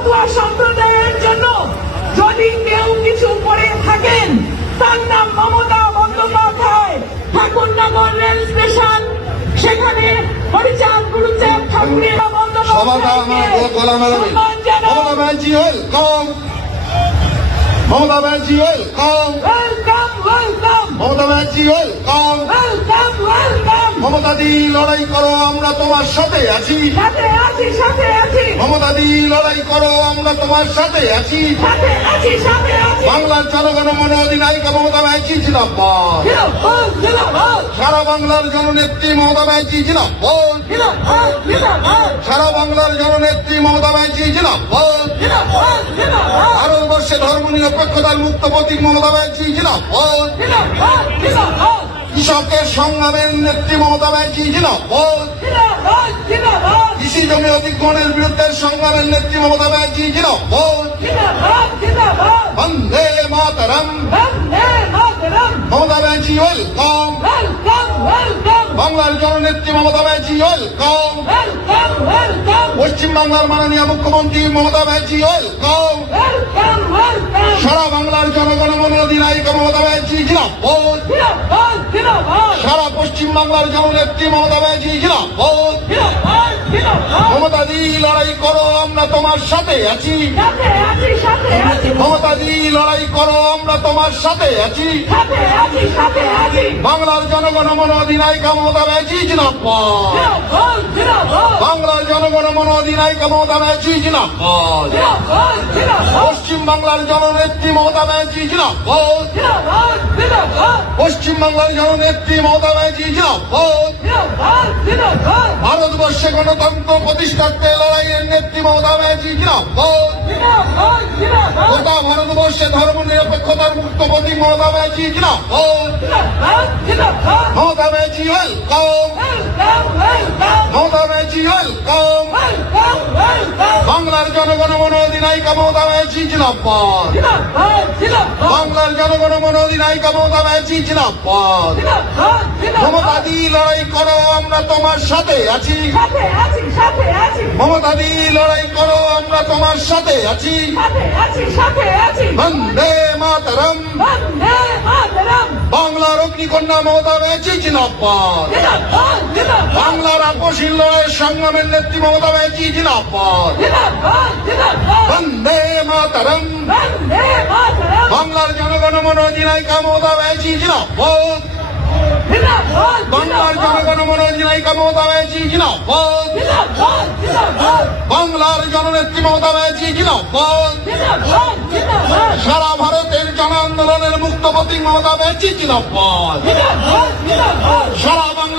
মতুয়া সম্প্রদায়ের জন্য যদি কেউ কিছু করে থাকেন, তার নাম মমতা বন্দ্যোপাধ্যায়। ঠাকুরনগর রেল স্টেশন, সেখানে হরিচাঁদ গুরুচাঁদ ঠাকুরের Mamata Banerjee welcome, welcome welcome Mamata Banerjee welcome. Welcome welcome. Mamata দি লড়াই করো, আমরা তোমার সাথে আছি। সাথে আছি, সাথে আছি, মমতা দি লড়াই করো, আমরা তোমার সাথে আছি। সাথে আছি, সাথে আছি। বাংলার জনগণমন অধিনায়িকা মমতা ব্যানার্জি জিন্দাবাদ। জিন্দাবাদ, জিন্দাবাদ, সারা বাংলার জননেত্রী মমতা ব্যানার্জি জিন্দাবাদ। জিন্দাবাদ, জিন্দাবাদ, সারা বাংলার জননেত্রী মমতা ব্যানার্জি জিন্দাবাদ। জিন্দাবাদ, জিন্দাবাদ, ভারতবর্ষে ধর্ম নিরপেক্ষতার মুক্ত প্রতীক মমতা ব্যানার্জি জিন্দাবাদ। জিন্দাবাদ, জিন্দাবাদ, কৃষকের সংগ্রামের নেত্রী মমতা ব্যানার্জি জিন্দাবাদ। জিন্দাবাদ, জিন্দাবাদ, কৃষি জমি অধিগ্রহণের বিরুদ্ধে সংগ্রামের নেত্রী মমতা ব্যানার্জি জিন্দাবাদ। জিন্দাবাদ, জিন্দাবাদ। বন্দে মাতরম, বন্দে মাতরম। Mamata Banerjee welcome. Welcome, welcome, বাংলার জননেত্রী Mamata Banerjee welcome. Welcome, welcome, পশ্চিম বাংলার মাননীয় মুখ্যমন্ত্রী Mamata Banerjee welcome. Welcome, welcome. সারা বাংলার জনগণমন অধিনায়িকা মমতা ব্যানার্জি জিন্দাবাদ। জিন্দাবাদ, জিন্দাবাদ, সারা পশ্চিম বাংলার জননেত্রী মমতা ব্যানার্জি জিন্দাবাদ। জিন্দাবাদ, জিন্দাবাদ। মমতা দি লড়াই করো, আমরা তোমার সাথে আছি। সাথে আছি, সাথে আছি, মমতা দি লড়াই করো, আমরা তোমার সাথে আছি। সাথে আছি, সাথে আছি। বাংলার জনগণমন অধিনায়িকা মমতা ব্যানার্জি জিন্দাবাদ। জিন্দাবাদ, জিন্দাবাদ, বাংলার জনগণমন অধিনায়িকা মমতা ব্যানার্জি জিন্দাবাদ। জিন্দাবাদ, জিন্দাবাদ, পশ্চিম বাংলার জননেত্রী মমতা ব্যানার্জি জিন্দাবাদ। জিন্দাবাদ, জিন্দাবাদ, পশ্চিম বাংলার জননেত্রী মমতা ব্যানার্জি জিন্দাবাদ। জিন্দাবাদ, জিন্দাবাদ, ভারতবর্ষে গণতন্ত্র প্রতিষ্ঠার্থে লড়াইয়ের নেত্রী মমতা ব্যানার্জি জিন্দাবাদ। জিন্দাবাদ, জিন্দাবাদ, গোটা ভারতবর্ষে ধর্ম নিরপেক্ষতার মুক্ত প্রতীক মমতা ব্যানার্জি জিন্দাবাদ। জিন্দাবাদ, জিন্দাবাদ। Mamata Banerjee welcome. Welcome, welcome, Mamata Banerjee welcome. Welcome, welcome. বাংলার জনগণমন অধিনায়িকা মমতা ব্যানার্জি জিন্দাবাদ। জিন্দাবাদ, জিন্দাবাদ, বাংলার জনগণমন অধিনায়িকা মমতা ব্যানার্জি জিন্দাবাদ। জিন্দাবাদ, মমতা জিন্দাবাদ। দি লড়াই করো, আমরা তোমার সাথে আছি। সাথে আছি, সাথে আছি, মমতা দি লড়াই করো, আমরা তোমার সাথে আছি। সাথে আছি, সাথে আছি। বন্দে মাতরম, বন্দে মাতরম। বাংলার অগ্নিকন্যা মমতা ব্যানার্জি জিন্দাবাদ। জিন্দাবাদ, জিন্দাবাদ, বাংলার আপসীন লড়াইয়ের সংগ্রামের নেত্রী মমতা ব্যানার্জি জিন্দাবাদ। জিন্দাবাদ, জিন্দাবাদ। বন্দে মাতরম, বন্দে মাতরম। বাংলার জনগণমন অধিনায়িকা মমতা ব্যানার্জি জিন্দাবাদ। জিন্দাবাদ, বাংলার জনগণমন অধিনায়িকা মমতা ব্যানার্জি জিন্দাবাদ। জিন্দাবাদ, জিন্দাবাদ, বাংলার জননেত্রী মমতা ব্যানার্জি জিন্দাবাদ। জিন্দাবাদ, জিন্দাবাদ, সারা ভারতের জন আন্দোলনের মুক্ত প্রতীক মমতা ব্যানার্জি জিন্দাবাদ। জিন্দাবাদ, জিন্দাবাদ। সারা বাংলা